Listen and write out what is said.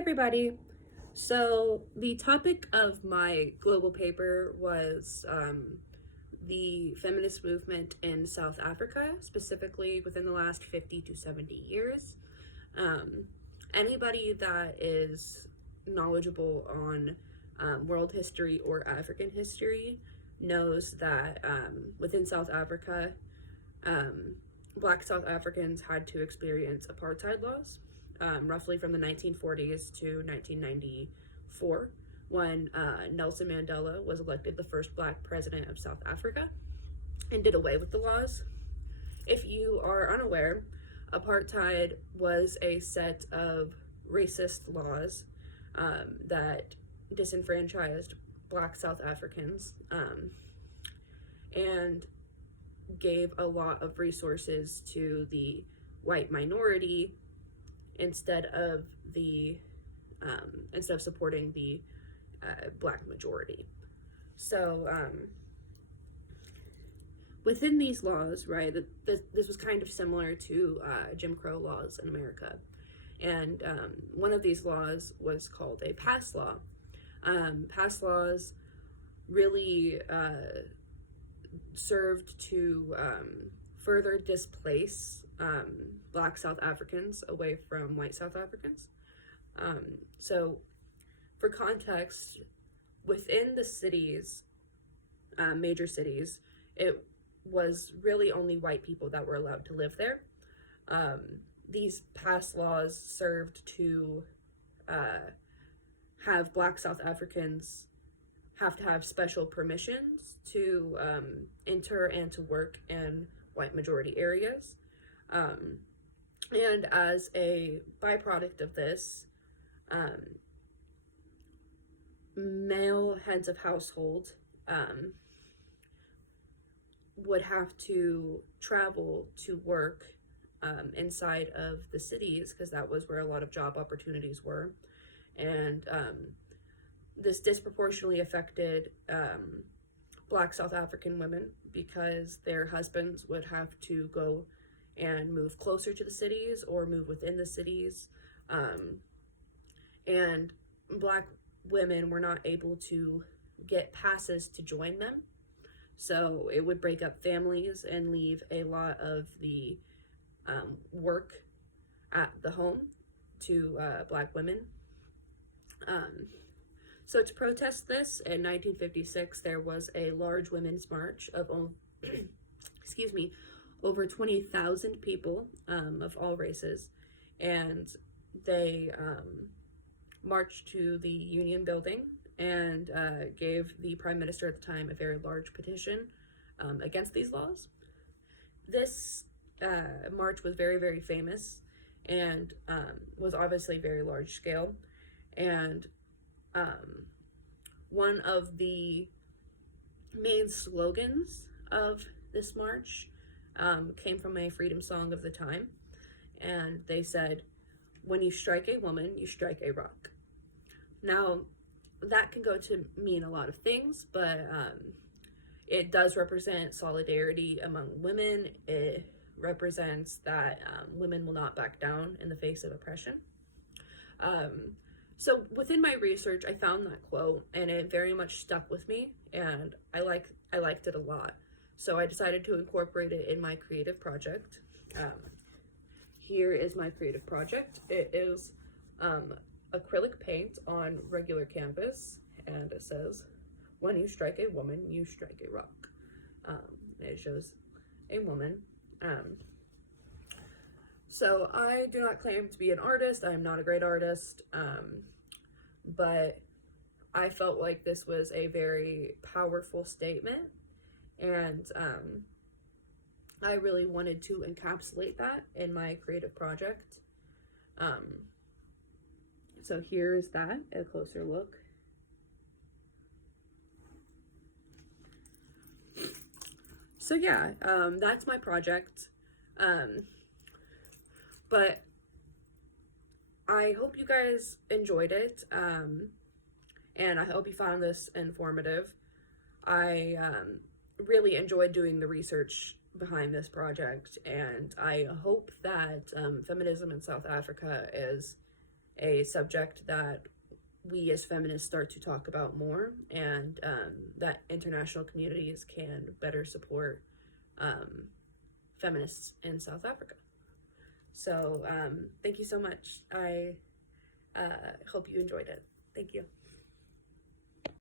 everybody. So the topic of my global paper was the feminist movement in South Africa, specifically within the last 50 to 70 years. Anybody that is knowledgeable on world history or African history knows that within South Africa, Black South Africans had to experience apartheid laws. Roughly from the 1940s to 1994, when Nelson Mandela was elected the first Black president of South Africa and did away with the laws. If you are unaware, apartheid was a set of racist laws that disenfranchised Black South Africans and gave a lot of resources to the white minority instead of supporting the Black majority. So within these laws, right, this was kind of similar to Jim Crow laws in America, and one of these laws was called a pass law. Pass laws really served to further displace Black South Africans away from white South Africans. So for context, within the cities, major cities, it was really only white people that were allowed to live there. These pass laws served to have Black South Africans have to have special permissions to enter and to work in white majority areas. And as a byproduct of this, male heads of household would have to travel to work inside of the cities, because that was where a lot of job opportunities were. And this disproportionately affected Black South African women, because their husbands would have to go and move closer to the cities or move within the cities. And Black women were not able to get passes to join them. So it would break up families and leave a lot of the work at the home to Black women. So to protest this, in 1956, there was a large women's march of, over 20,000 people of all races, and they marched to the Union Building and gave the Prime Minister at the time a very large petition against these laws. This march was very, very famous and was obviously very large scale, and one of the main slogans of this march came from a freedom song of the time, and they said, "When you strike a woman, you strike a rock." Now, that can go to mean a lot of things, but it does represent solidarity among women. It represents that women will not back down in the face of oppression. So within my research, I found that quote, and it very much stuck with me, and I liked it a lot. So I decided to incorporate it in my creative project. Here is my creative project. It is acrylic paint on regular canvas, and it says, "When you strike a woman, you strike a rock." It shows a woman. So I do not claim to be an artist. I'm not a great artist, but I felt like this was a very powerful statement, and I really wanted to encapsulate that in my creative project. So here is that, a closer look. So yeah, that's my project. But I hope you guys enjoyed it, and I hope you found this informative. I really enjoyed doing the research behind this project, and I hope that feminism in South Africa is a subject that we as feminists start to talk about more, and that international communities can better support feminists in South Africa. So thank you so much. I hope you enjoyed it. Thank you.